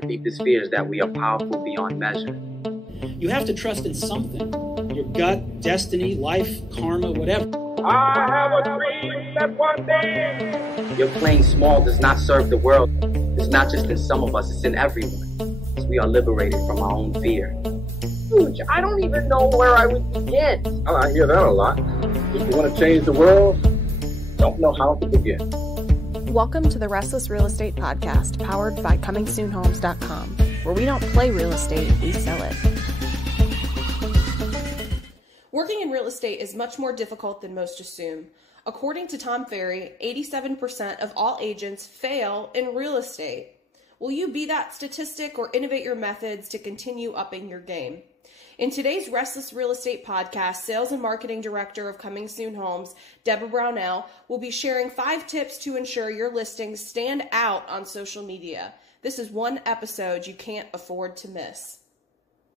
Our deepest fear is that we are powerful beyond measure. You have to trust in something. Your gut, destiny, life, karma, whatever. I have a dream that one day... Your playing small does not serve the world. It's not just in some of us, it's in everyone. We are liberated from our own fear. Huge. I don't even know where I would begin. Oh, I hear that a lot. If you want to change the world, don't know how to begin. Welcome to the Restless Real Estate Podcast, powered by ComingSoonHomes.com, where we don't play real estate, we sell it. Working in real estate is much more difficult than most assume. According to Tom Ferry, 87% of all agents fail in real estate. Will you be that statistic or innovate your methods to continue upping your game? In today's Restless Real Estate Podcast, Sales and Marketing Director of Coming Soon Homes, Deborah Brownell, will be sharing 5 tips to ensure your listings stand out on social media. This is one episode you can't afford to miss.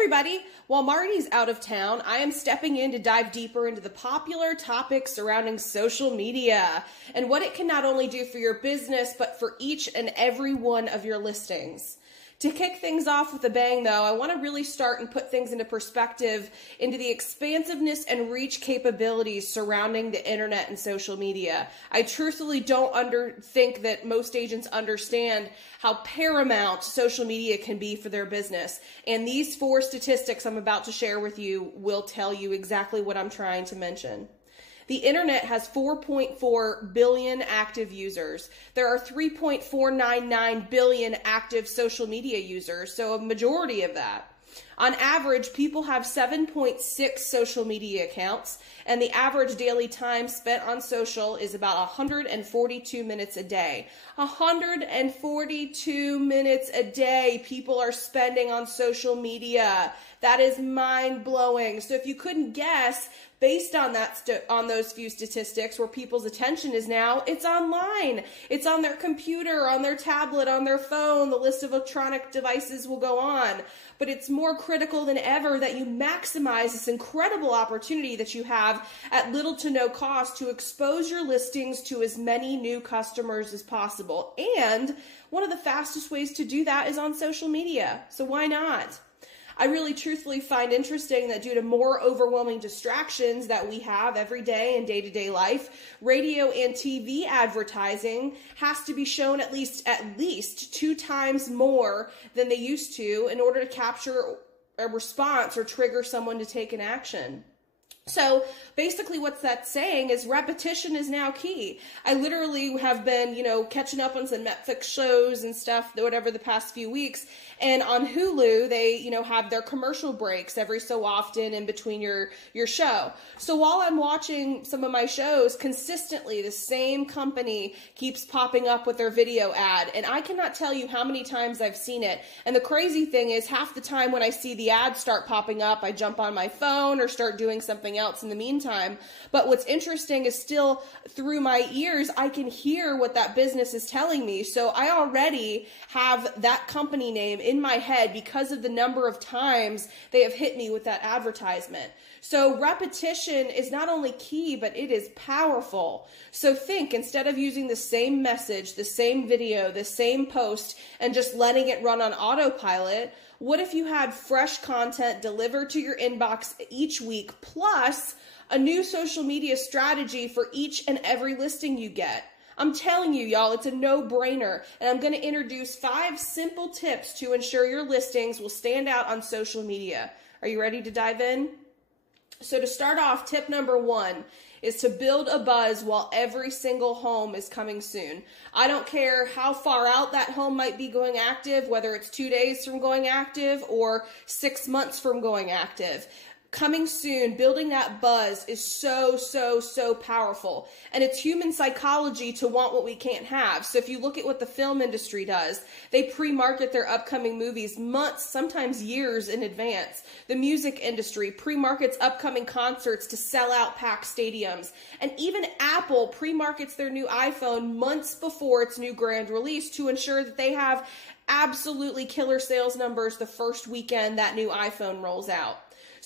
Everybody, while Marty's out of town, I am stepping in to dive deeper into the popular topics surrounding social media and what it can not only do for your business, but for each and every one of your listings. To kick things off with a bang, though, I want to really start and put things into perspective into the expansiveness and reach capabilities surrounding the internet and social media. I truthfully don't think that most agents understand how paramount social media can be for their business. And these 4 statistics I'm about to share with you will tell you exactly what I'm trying to mention. The internet has 4.4 billion active users. There are 3.499 billion active social media users, so a majority of that. On average, people have 7.6 social media accounts, and the average daily time spent on social is about 142 minutes a day. 142 minutes a day people are spending on social media. That is mind-blowing. So if you couldn't guess, based on on those few statistics, where people's attention is now, it's online. It's on their computer, on their tablet, on their phone. The list of electronic devices will go on. But it's more critical than ever that you maximize this incredible opportunity that you have at little to no cost to expose your listings to as many new customers as possible. And one of the fastest ways to do that is on social media. So why not? I really truthfully find interesting that due to more overwhelming distractions that we have every day in day-to-day life, radio and TV advertising has to be shown at least 2 times more than they used to in order to capture a response or trigger someone to take an action. So basically what that's saying is repetition is now key. I literally have been, catching up on some Netflix shows and stuff, whatever, the past few weeks. And on Hulu, they, have their commercial breaks every so often in between your show. So while I'm watching some of my shows, consistently the same company keeps popping up with their video ad. And I cannot tell you how many times I've seen it. And the crazy thing is, half the time when I see the ads start popping up, I jump on my phone or start doing something else in the meantime. But what's interesting is still through my ears, I can hear what that business is telling me. So I already have that company name in my head because of the number of times they have hit me with that advertisement. So repetition is not only key, but it is powerful. So think, instead of using the same message, the same video, the same post, and just letting it run on autopilot, what if you had fresh content delivered to your inbox each week, plus a new social media strategy for each and every listing you get? I'm telling you, y'all, it's a no-brainer, and I'm going to introduce 5 simple tips to ensure your listings will stand out on social media. Are you ready to dive in? So to start off, tip number 1 is to build a buzz while every single home is coming soon. I don't care how far out that home might be going active, whether it's 2 days from going active or 6 months from going active. Coming soon, building that buzz is so powerful. And it's human psychology to want what we can't have. So if you look at what the film industry does, they pre-market their upcoming movies months, sometimes years in advance. The music industry pre-markets upcoming concerts to sell out packed stadiums. And even Apple pre-markets their new iPhone months before its new grand release to ensure that they have absolutely killer sales numbers the first weekend that new iPhone rolls out.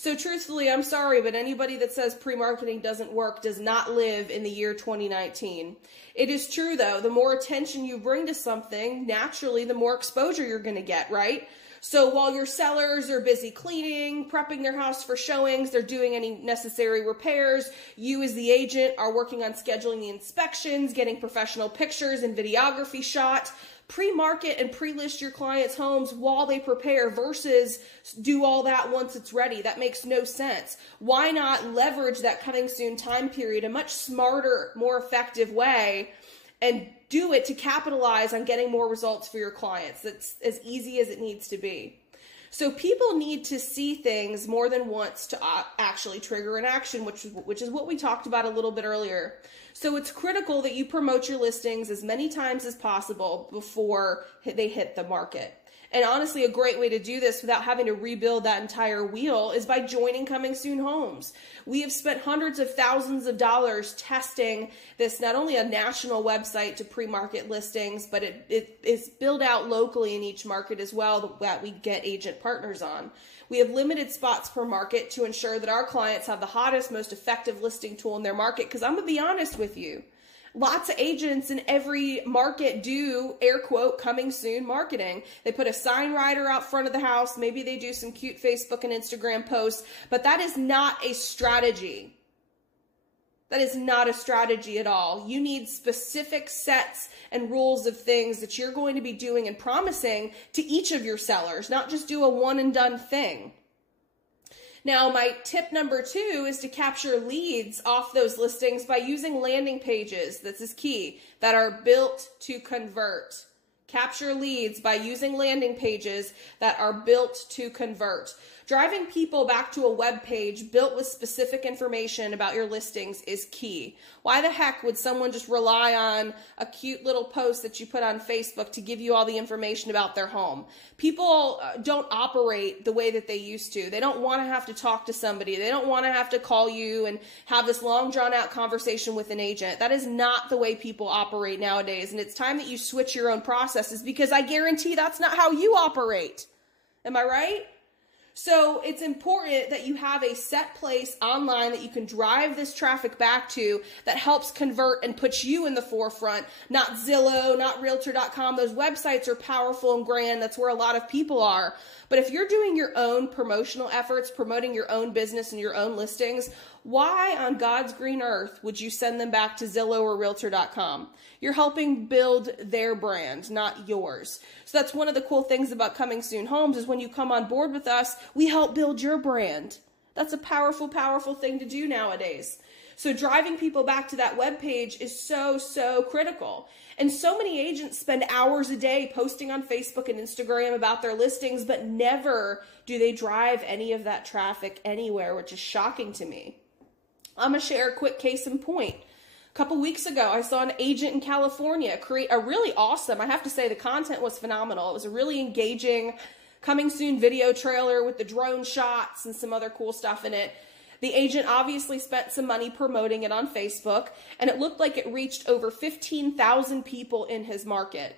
So truthfully, I'm sorry, but anybody that says pre-marketing doesn't work does not live in the year 2019. It is true, though. The more attention you bring to something, naturally, the more exposure you're going to get, right? So while your sellers are busy cleaning, prepping their house for showings, they're doing any necessary repairs, you as the agent are working on scheduling the inspections, getting professional pictures and videography shot. Pre-market and pre-list your clients' homes while they prepare versus do all that once it's ready. That makes no sense. Why not leverage that coming soon time period a much smarter, more effective way and do it to capitalize on getting more results for your clients? That's as easy as it needs to be. So people need to see things more than once to actually trigger an action, which is what we talked about a little bit earlier. So it's critical that you promote your listings as many times as possible before they hit the market. And honestly, a great way to do this without having to rebuild that entire wheel is by joining Coming Soon Homes. We have spent hundreds of thousands of dollars testing this, not only a national website to pre-market listings, but it is built out locally in each market as well that we get agent partners on. We have limited spots per market to ensure that our clients have the hottest, most effective listing tool in their market. Because I'm going to be honest with you, lots of agents in every market do, air quote, coming soon marketing. They put a sign rider out front of the house. Maybe they do some cute Facebook and Instagram posts, but that is not a strategy. That is not a strategy at all. You need specific sets and rules of things that you're going to be doing and promising to each of your sellers, not just do a one and done thing. Now, my tip number 2 is to capture leads off those listings by using landing pages. This is key, that are built to convert. Capture leads by using landing pages that are built to convert. Driving people back to a web page built with specific information about your listings is key. Why the heck would someone just rely on a cute little post that you put on Facebook to give you all the information about their home? People don't operate the way that they used to. They don't want to have to talk to somebody. They don't want to have to call you and have this long drawn out conversation with an agent. That is not the way people operate nowadays. And it's time that you switch your own processes, because I guarantee that's not how you operate. Am I right? So it's important that you have a set place online that you can drive this traffic back to that helps convert and puts you in the forefront, not Zillow, not Realtor.com. Those websites are powerful and grand. That's where a lot of people are. But if you're doing your own promotional efforts, promoting your own business and your own listings, why on God's green earth would you send them back to Zillow or Realtor.com? You're helping build their brand, not yours. So that's one of the cool things about Coming Soon Homes is when you come on board with us, we help build your brand. That's a powerful, powerful thing to do nowadays. So driving people back to that webpage is so, so critical. And so many agents spend hours a day posting on Facebook and Instagram about their listings, but never do they drive any of that traffic anywhere, which is shocking to me. I'm going to share a quick case in point. A couple weeks ago, I saw an agent in California create a really awesome, I have to say the content was phenomenal. It was a really engaging Coming Soon video trailer with the drone shots and some other cool stuff in it. The agent obviously spent some money promoting it on Facebook, and it looked like it reached over 15,000 people in his market.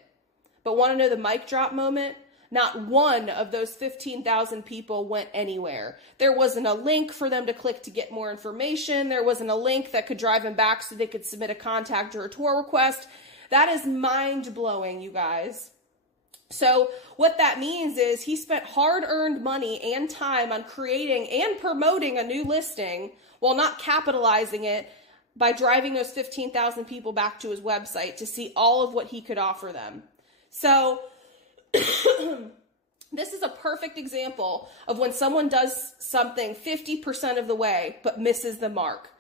But want to know the mic drop moment? Not one of those 15,000 people went anywhere. There wasn't a link for them to click to get more information. There wasn't a link that could drive them back so they could submit a contact or a tour request. That is mind-blowing, you guys. So what that means is he spent hard-earned money and time on creating and promoting a new listing while not capitalizing it by driving those 15,000 people back to his website to see all of what he could offer them. So this is a perfect example of when someone does something 50% of the way but misses the mark.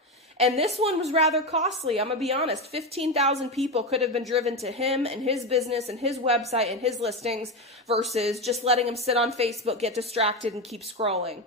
And this one was rather costly. I'm going to be honest. 15,000 people could have been driven to him and his business and his website and his listings versus just letting him sit on Facebook, get distracted, and keep scrolling.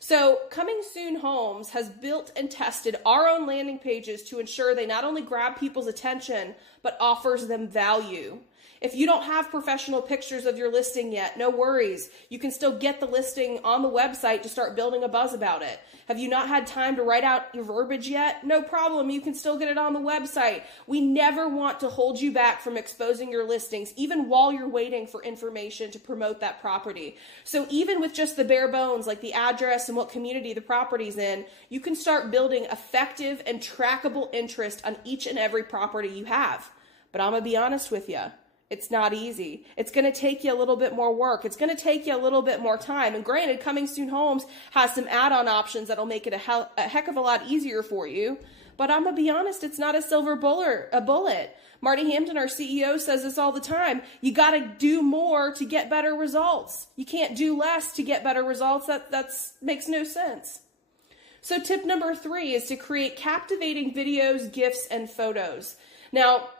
So Coming Soon Homes has built and tested our own landing pages to ensure they not only grab people's attention, but offers them value. If you don't have professional pictures of your listing yet, no worries. You can still get the listing on the website to start building a buzz about it. Have you not had time to write out your verbiage yet? No problem. You can still get it on the website. We never want to hold you back from exposing your listings, even while you're waiting for information to promote that property. So even with just the bare bones, like the address and what community the property's in, you can start building effective and trackable interest on each and every property you have. But I'm going to be honest with you. It's not easy. It's going to take you a little bit more work. It's going to take you a little bit more time. And granted, Coming Soon Homes has some add-on options that'll make it a heck of a lot easier for you. But I'm going to be honest, it's not a silver bullet. Marty Hampton, our CEO, says this all the time. You got to do more to get better results. You can't do less to get better results. That makes no sense. So tip number 3 is to create captivating videos, GIFs, and photos. Now,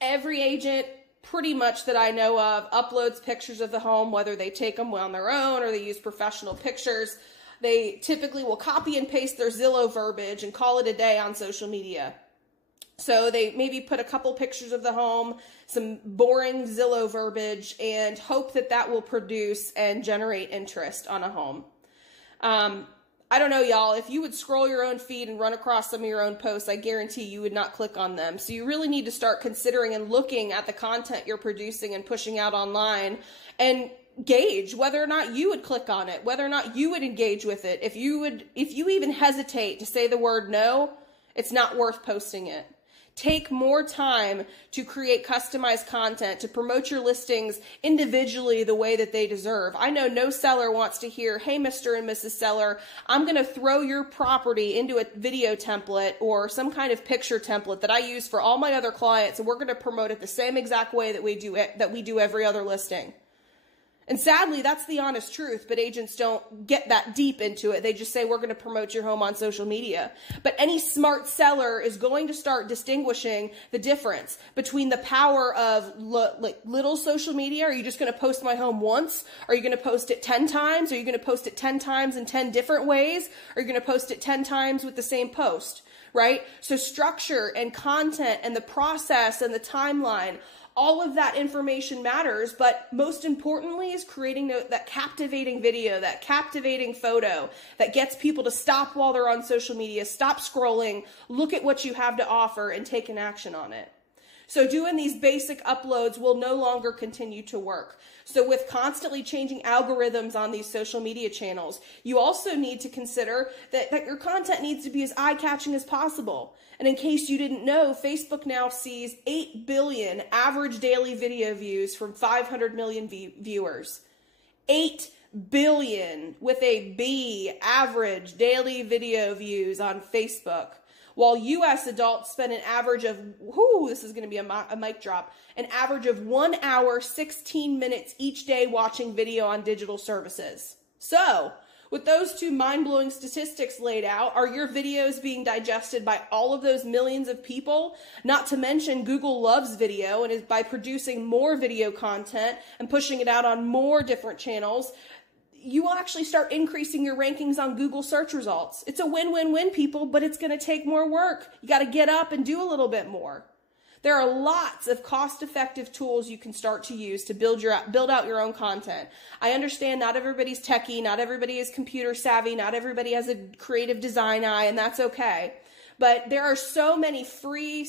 every agent pretty much that I know of uploads pictures of the home, whether they take them on their own or they use professional pictures. They typically will copy and paste their Zillow verbiage and call it a day on social media. So they maybe put a couple pictures of the home, some boring Zillow verbiage, and hope that that will produce and generate interest on a home. I don't know, y'all, if you would scroll your own feed and run across some of your own posts, I guarantee you would not click on them. So you really need to start considering and looking at the content you're producing and pushing out online and gauge whether or not you would click on it, whether or not you would engage with it. If you even hesitate to say the word no, it's not worth posting it. Take more time to create customized content, to promote your listings individually the way that they deserve. I know no seller wants to hear, hey, Mr. and Mrs. Seller, I'm going to throw your property into a video template or some kind of picture template that I use for all my other clients, and we're going to promote it the same exact way that we do every other listing. And sadly, that's the honest truth, but agents don't get that deep into it. They just say, we're going to promote your home on social media. But any smart seller is going to start distinguishing the difference between the power of little social media. Are you just going to post my home once? Are you going to post it 10 times? Are you going to post it 10 times in 10 different ways? Are you going to post it 10 times with the same post, right? So structure and content and the process and the timeline, all of that information matters, but most importantly is creating that captivating video, that captivating photo that gets people to stop while they're on social media, stop scrolling, look at what you have to offer, and take an action on it. So doing these basic uploads will no longer continue to work. So with constantly changing algorithms on these social media channels, you also need to consider that your content needs to be as eye-catching as possible. And in case you didn't know, Facebook now sees 8 billion average daily video views from 500 million viewers. 8 billion with a B average daily video views on Facebook. While U.S. adults spend an average of, this is going to be a mic drop, an average of 1 hour, 16 minutes each day watching video on digital services. So, with those two mind-blowing statistics laid out, are your videos being digested by all of those millions of people? Not to mention Google loves video and is by producing more video content and pushing it out on more different channels, you will actually start increasing your rankings on Google search results. It's a win-win-win, people, but it's going to take more work. You got to get up and do a little bit more. There are lots of cost-effective tools you can start to use to build out your own content. I understand not everybody's techie, not everybody is computer savvy, not everybody has a creative design eye, and that's okay. But there are so many free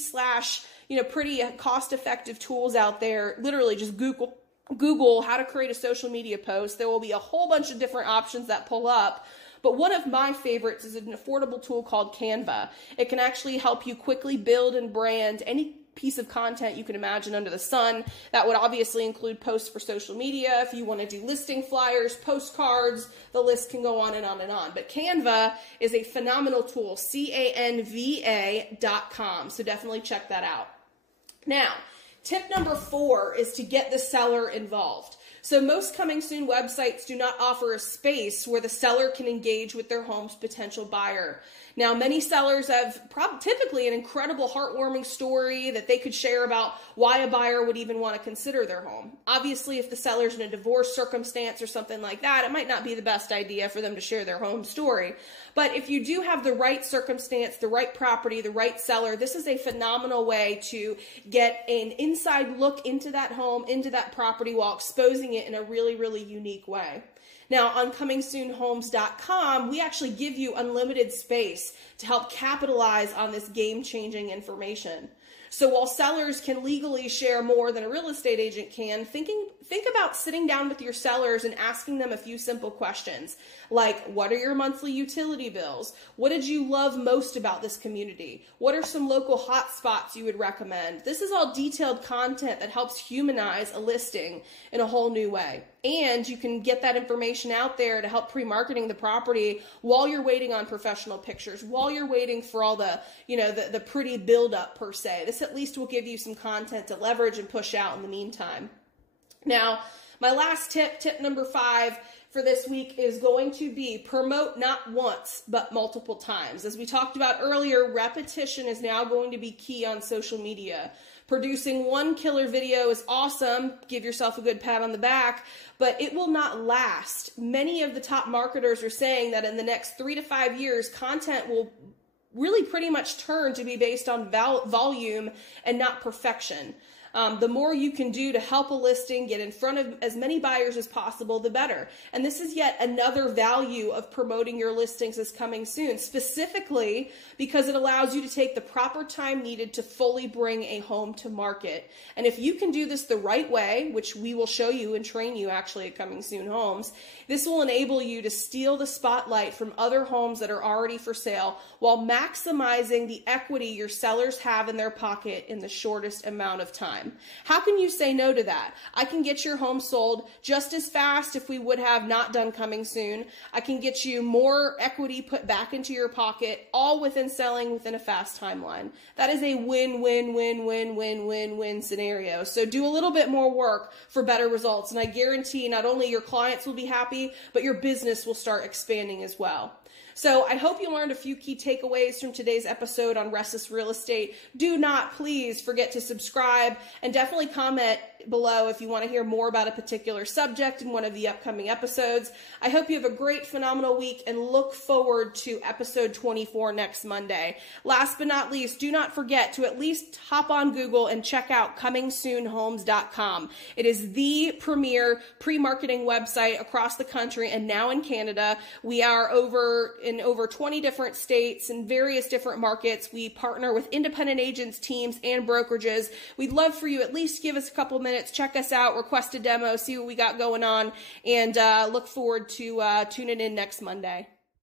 / pretty cost-effective tools out there. Literally just Google how to create a social media post. There will be a whole bunch of different options that pull up. But one of my favorites is an affordable tool called Canva. It can actually help you quickly build and brand any piece of content you can imagine under the sun. That would obviously include posts for social media. If you want to do listing flyers, postcards, the list can go on and on and on. But Canva is a phenomenal tool, canva.com. So definitely check that out. Now, tip number 4 is to get the seller involved. So most Coming Soon websites do not offer a space where the seller can engage with their home's potential buyer. Now, many sellers have typically an incredible heartwarming story that they could share about why a buyer would even want to consider their home. Obviously, if the seller's in a divorce circumstance or something like that, it might not be the best idea for them to share their home story. But if you do have the right circumstance, the right property, the right seller, this is a phenomenal way to get an inside look into that home, into that property, while exposing it in a really, really unique way. Now, on ComingSoonHomes.com, we actually give you unlimited space to help capitalize on this game-changing information. So while sellers can legally share more than a real estate agent can, think about sitting down with your sellers and asking them a few simple questions, like, what are your monthly utility bills? What did you love most about this community? What are some local hot spots you would recommend? This is all detailed content that helps humanize a listing in a whole new way. And you can get that information out there to help pre-marketing the property while you're waiting on professional pictures, while you're waiting for all the, the pretty build-up per se. This at least will give you some content to leverage and push out in the meantime. Now, my last tip number 5 for this week is going to be promote not once, but multiple times. As we talked about earlier, repetition is now going to be key on social media. Producing one killer video is awesome. Give yourself a good pat on the back, but it will not last. Many of the top marketers are saying that in the next 3 to 5 years, content will really pretty much turn to be based on volume and not perfection. The more you can do to help a listing get in front of as many buyers as possible, the better. And this is yet another value of promoting your listings as coming soon, specifically because it allows you to take the proper time needed to fully bring a home to market. And if you can do this the right way, which we will show you and train you actually at Coming Soon Homes, this will enable you to steal the spotlight from other homes that are already for sale while maximizing the equity your sellers have in their pocket in the shortest amount of time. How can you say no to that? I can get your home sold just as fast if we would have not done Coming Soon. I can get you more equity put back into your pocket, all within selling within a fast timeline. That is a win-win-win-win-win-win-win scenario. So do a little bit more work for better results, and I guarantee not only your clients will be happy, but your business will start expanding as well. So I hope you learned a few key takeaways from today's episode on Restless Real Estate. Do not please forget to subscribe and definitely comment below if you want to hear more about a particular subject in one of the upcoming episodes. I hope you have a great, phenomenal week and look forward to episode 24 next Monday. Last but not least, do not forget to at least hop on Google and check out ComingSoonHomes.com. It is the premier pre-marketing website across the country and now in Canada. We are in over 20 different states and various different markets. We partner with independent agents, teams, and brokerages. We'd love for you at least give us a couple minutes, check us out, request a demo, see what we got going on, and look forward to tuning in next Monday.